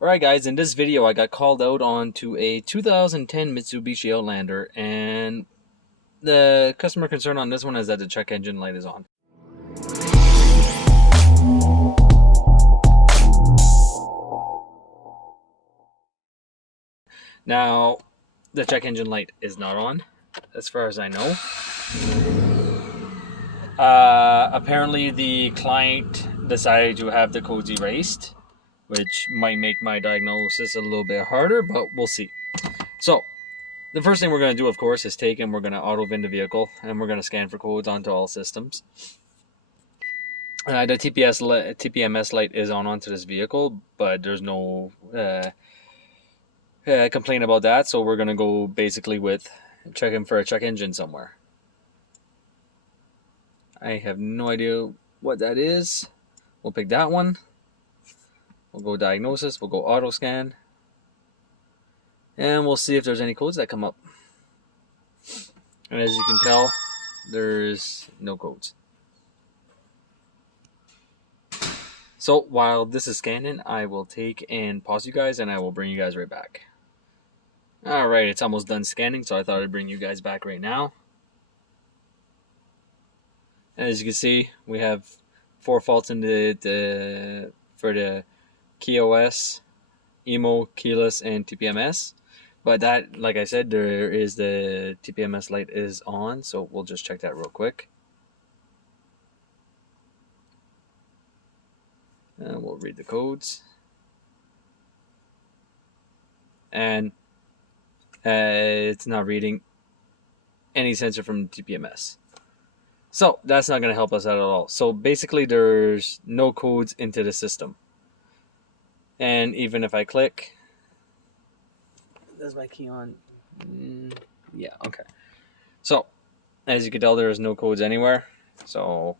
Alright guys, in this video I got called out onto a 2010 Mitsubishi OutLander, and the customer concern on this one is that the check engine light is on. Now, the check engine light is not on, as far as I know. Apparently the client decided to have the codes erased, which might make my diagnosis a little bit harder, but we'll see. So, the first thing we're going to do, of course, is take and we're going to auto VIN the vehicle, and we're going to scan for codes onto all systems. The TPMS light is onto this vehicle, but there's no complaint about that, so we're going to go basically with checking for a check engine somewhere. I have no idea what that is. We'll pick that one. We'll go diagnosis, we'll go auto scan, and we'll see if there's any codes that come up. And as you can tell, there's no codes. So while this is scanning, I will take and pause you guys, and I will bring you guys right back. Alright, it's almost done scanning, so I thought I'd bring you guys back right now. And as you can see, we have 4 faults in for the KOS, EMO, keyless, and TPMS. But that, like I said, there is the TPMS light is on, so we'll just check that real quick. And we'll read the codes. And it's not reading any sensor from TPMS. So that's not going to help us out at all. So basically there's no codes into the system. And even if I click, does my key on? Yeah, okay. So as you can tell, there is no codes anywhere. So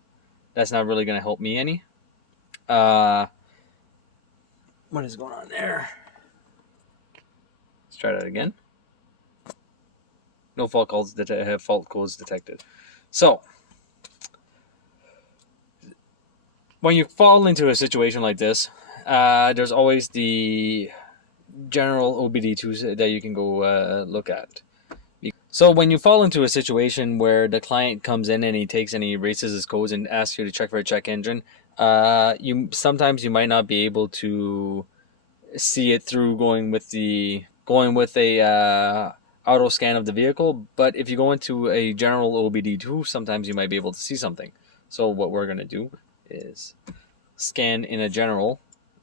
that's not really going to help me any. What is going on there? Let's try that again. No fault codes detected. So when you fall into a situation like this, there's always the general OBD2 that you can go look at. So when you fall into a situation where the client comes in and he takes and he erases his codes and asks you to check for a check engine, sometimes you might not be able to see it through going with a auto scan of the vehicle. But if you go into a general OBD2, sometimes you might be able to see something. So what we're going to do is scan in a general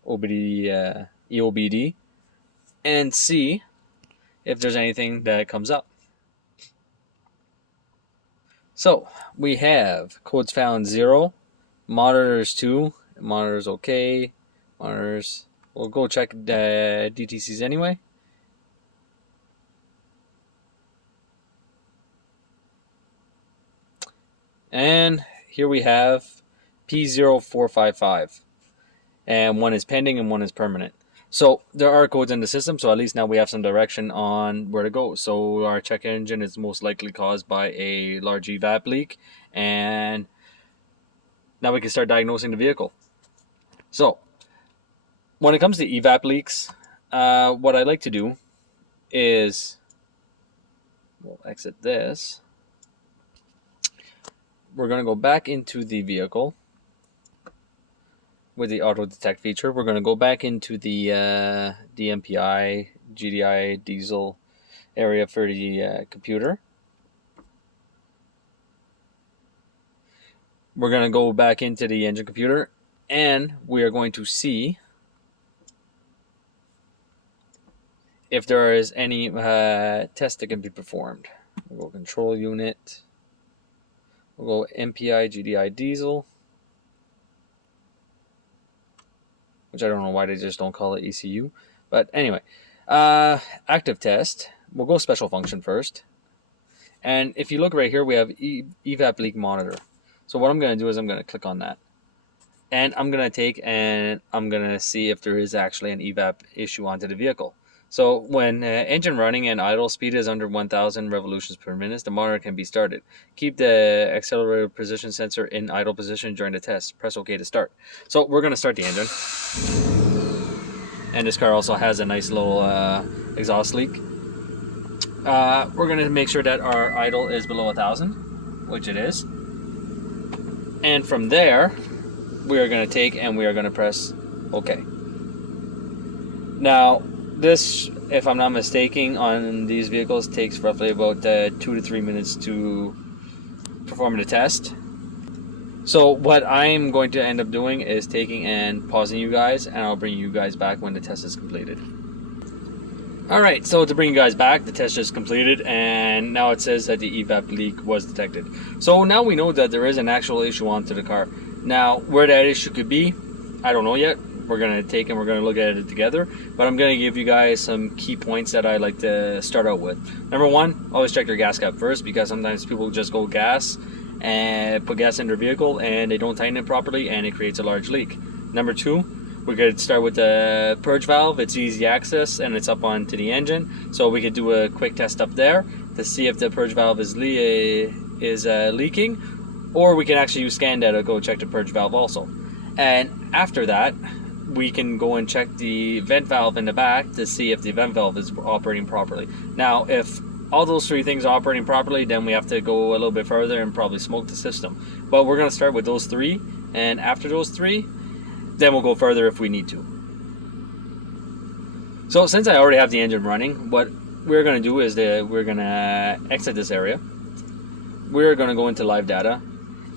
EOBD and see if there's anything that comes up. So we have codes found 0, monitors 2, monitors okay, monitors, we'll go check the DTCs anyway. And here we have p0455, and one is pending and one is permanent. So there are codes in the system, so at least now we have some direction on where to go. So our check engine is most likely caused by a large Evap leak, and now we can start diagnosing the vehicle. So when it comes to Evap leaks, what I like to do is, we'll exit this. We're going to go back into the vehicle with the auto detect feature. We're going to go back into the MPI, GDI, diesel area for the computer. We're going to go back into the engine computer, and we are going to see if there is any test that can be performed. We'll go control unit. We'll go MPI, GDI, diesel. Which I don't know why they just don't call it ECU. But anyway, active test. We'll go special function first. And if you look right here, we have Evap Leak monitor. So what I'm going to do is I'm going to click on that. And I'm going to take and I'm going to see if there is actually an Evap issue onto the vehicle. So when engine running and idle speed is under 1000 revolutions per minute, the monitor can be started. Keep the accelerator position sensor in idle position during the test. Press OK to start. So we're going to start the engine. and this car also has a nice little exhaust leak. We're going to make sure that our idle is below 1,000, which it is. And from there, we are going to take and we are going to press OK. Now, this, if I'm not mistaken, on these vehicles takes roughly about 2 to 3 minutes to perform the test. So what I'm going to end up doing is taking and pausing you guys, and I'll bring you guys back when the test is completed. Alright, so to bring you guys back, the test just completed, and now it says that the evap leak was detected. So now we know that there is an actual issue onto the car. Now, where that issue could be, I don't know yet. We're going to take and we're going to look at it together, but I'm going to give you guys some key points that I like to start out with. Number one, always check your gas cap first, because sometimes people just go gas and put gas in their vehicle and they don't tighten it properly and it creates a large leak. Number two, we could start with the purge valve. It's easy access and it's up onto the engine, so we could do a quick test up there to see if the purge valve is leaking, or we can actually use scan data to go check the purge valve also. And after that, we can go and check the vent valve in the back to see if the vent valve is operating properly. Now, if all those three things are operating properly, then we have to go a little bit further and probably smoke the system. But we're going to start with those three, and after those three, then we'll go further if we need to. So since I already have the engine running, what we're going to do is we're going to exit this area. We're going to go into live data,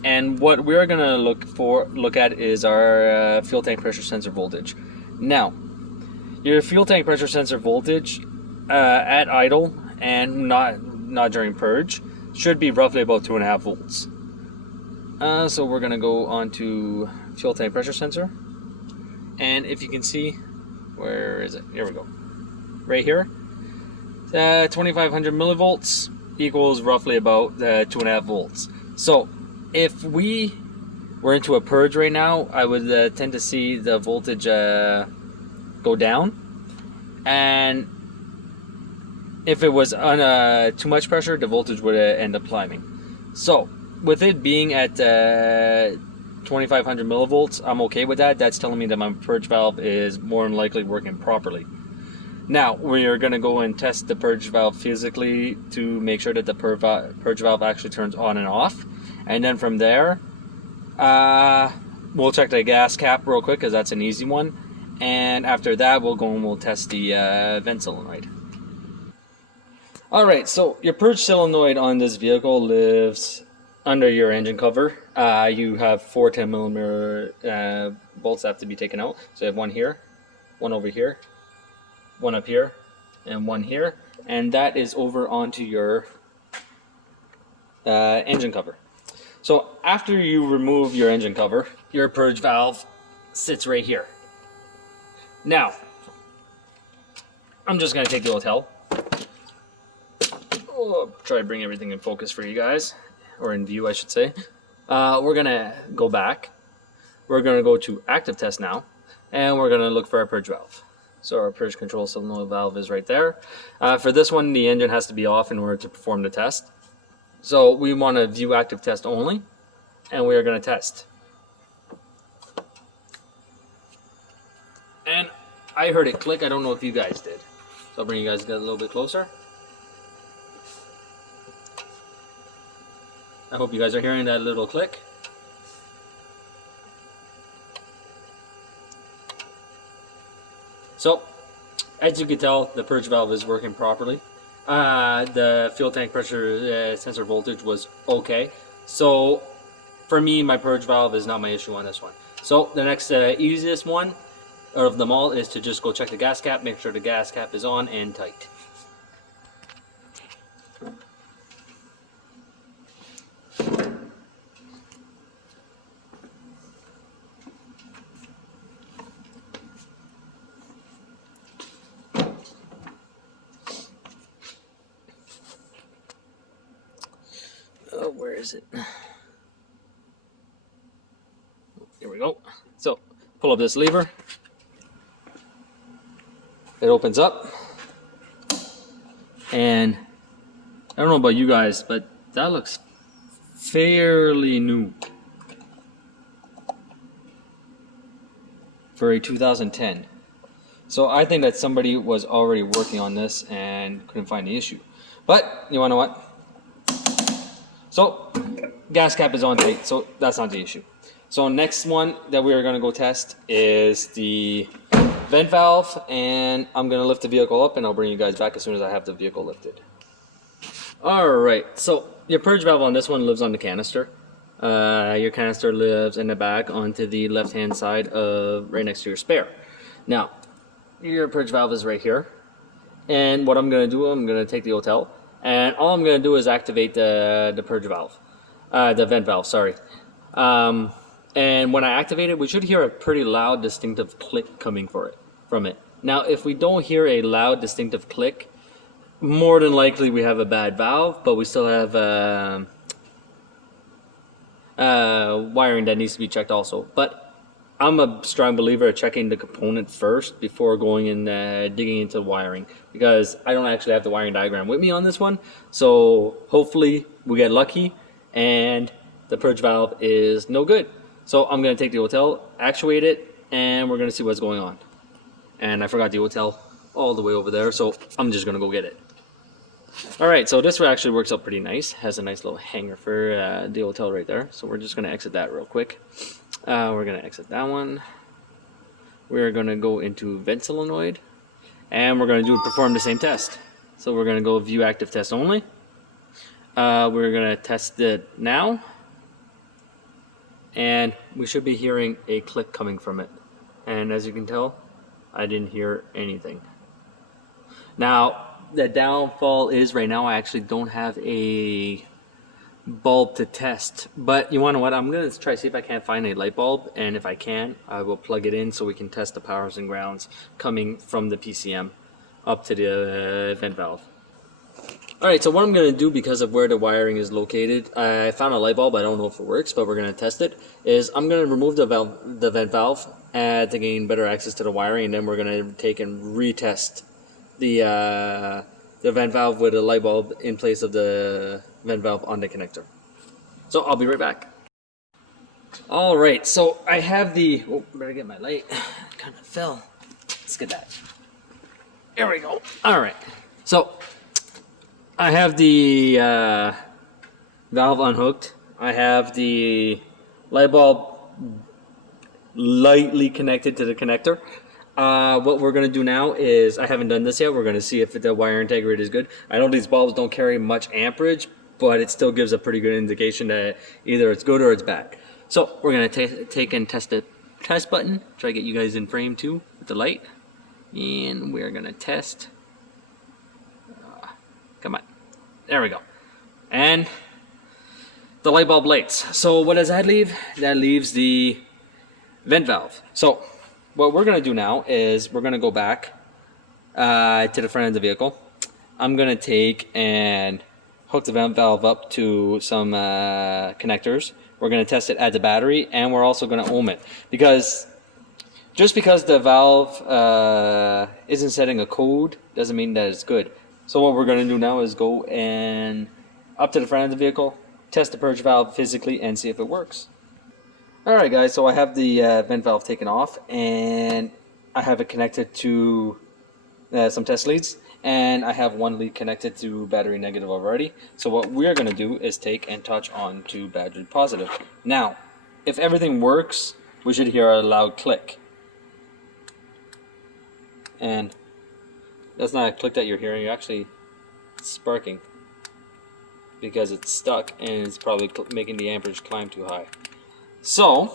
and what we're going to look at is our fuel tank pressure sensor voltage. Now, your fuel tank pressure sensor voltage at idle and not during purge should be roughly about 2.5 volts. So we're going to go on to fuel tank pressure sensor. And if you can see, where is it? Here we go. Right here. 2,500 millivolts equals roughly about 2.5 volts. So if we were into a purge right now, I would tend to see the voltage go down. And if it was on too much pressure, the voltage would end up climbing. So with it being at 2,500 millivolts, I'm okay with that. That's telling me that my purge valve is more than likely working properly. Now, we are going to go and test the purge valve physically to make sure that the purge valve actually turns on and off. And then from there, we'll check the gas cap real quick, because that's an easy one. And after that, we'll go and we'll test the vent solenoid. Alright, so your purge solenoid on this vehicle lives under your engine cover. You have 4 10mm bolts that have to be taken out. So you have one here, one over here, one up here, and one here. And that is over onto your engine cover. So after you remove your engine cover, your purge valve sits right here. Now, I'm just going to take the hotel. Oh, try to bring everything in focus for you guys, or in view I should say. We're going to go back. We're going to go to active test now, and we're going to look for our purge valve. So our purge control solenoid valve is right there. For this one, the engine has to be off in order to perform the test. So we want to view active test only, and we are going to test. And I heard it click. I don't know if you guys did. So I'll bring you guys a little bit closer. I hope you guys are hearing that little click. So, as you can tell, the purge valve is working properly. The fuel tank pressure sensor voltage was okay. So, for me, my purge valve is not my issue on this one. So, the next easiest one of them all is to just go check the gas cap, make sure the gas cap is on and tight. Oh, where is it? Here we go. So, pull up this lever. It opens up. And I don't know about you guys, but that looks fairly new for a 2010. So I think that somebody was already working on this and couldn't find the issue. But you wanna know what? So gas cap is on tight, so that's not the issue. So next one that we are gonna go test is the vent valve, and I'm gonna lift the vehicle up and I'll bring you guys back as soon as I have the vehicle lifted. Alright, so your purge valve on this one lives on the canister. Your canister lives in the back onto the left hand side of right next to your spare. Now, your purge valve is right here. And what I'm going to do, I'm going to take the hotel, and all I'm going to do is activate the purge valve. The vent valve, sorry. And when I activate it, we should hear a pretty loud, distinctive click coming from it. Now, if we don't hear a loud, distinctive click, more than likely we have a bad valve, but we still have wiring that needs to be checked also. But I'm a strong believer of checking the component first before going and digging into the wiring, because I don't actually have the wiring diagram with me on this one. So hopefully we get lucky and the purge valve is no good. So I'm going to take the hotel, actuate it, and we're going to see what's going on. And I forgot the hotel all the way over there, so I'm just going to go get it. Alright, so this actually works out pretty nice. Has a nice little hanger for the hotel right there. So we're just going to exit that real quick. We're going to exit that one. We're going to go into vent solenoid. And we're going to perform the same test. So we're going to go view active test only. We're going to test it now. And we should be hearing a click coming from it. And as you can tell, I didn't hear anything. Now, the downfall is right now I actually don't have a bulb to test. But you want to know what? I'm going to try to see if I can't find a light bulb. And if I can, I will plug it in so we can test the powers and grounds coming from the PCM up to the vent valve. Alright, so what I'm going to do, because of where the wiring is located, I found a light bulb. I don't know if it works, but we're going to test it. Is I'm going to remove the vent valve to gain better access to the wiring, and then we're going to take and retest the vent valve with a light bulb in place of the vent valve on the connector. So I'll be right back. Alright, so I have the... Oh, better get my light. It kind of fell. Let's get that. There we go. Alright, so I have the valve unhooked. I have the light bulb lightly connected to the connector. What we're going to do now is, I haven't done this yet, we're going to see if the wire integrity is good. I know these bulbs don't carry much amperage, but it still gives a pretty good indication that either it's good or it's bad. So we're going to take and test the test button, try to get you guys in frame too with the light. And we're going to test. Come on. There we go. And the light bulb lights. So what does that leave? That leaves the vent valve. So what we're going to do now is we're going to go back to the front of the vehicle. I'm going to take and hook the vent valve up to some connectors. We're going to test it at the battery, and we're also going to ohm it. Because just because the valve isn't setting a code doesn't mean that it's good. So what we're going to do now is go and up to the front of the vehicle, test the purge valve physically, and see if it works. Alright guys, so I have the vent valve taken off, and I have it connected to some test leads, and I have one lead connected to battery negative already. So what we're going to do is take and touch on to battery positive. Now, if everything works, we should hear a loud click. And that's not a click that you're hearing, you're actually sparking, because it's stuck and it's probably making the amperage climb too high. So,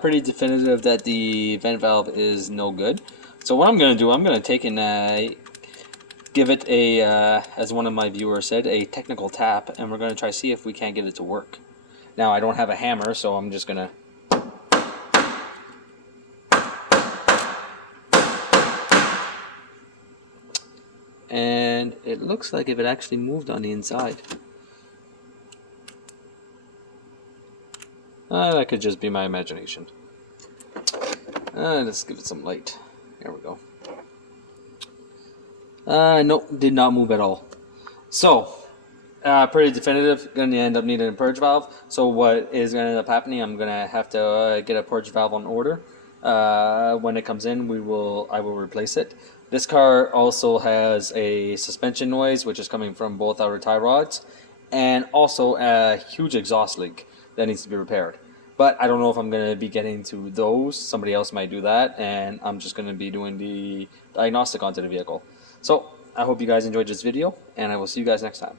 pretty definitive that the vent valve is no good. So what I'm going to do, I'm going to take and give it a, as one of my viewers said, a technical tap, and we're going to try to see if we can't get it to work. Now I don't have a hammer, so I'm just going to... And it looks like if it actually moved on the inside. That could just be my imagination. Let's give it some light. There we go. Nope, did not move at all. So, pretty definitive, going to end up needing a purge valve. So what is going to end up happening, I'm going to have to get a purge valve on order. When it comes in, I will replace it. This car also has a suspension noise, which is coming from both our tie rods, and also a huge exhaust leak that needs to be repaired. But I don't know if I'm going to be getting to those. Somebody else might do that, and I'm just going to be doing the diagnostic onto the vehicle. So I hope you guys enjoyed this video, and I will see you guys next time.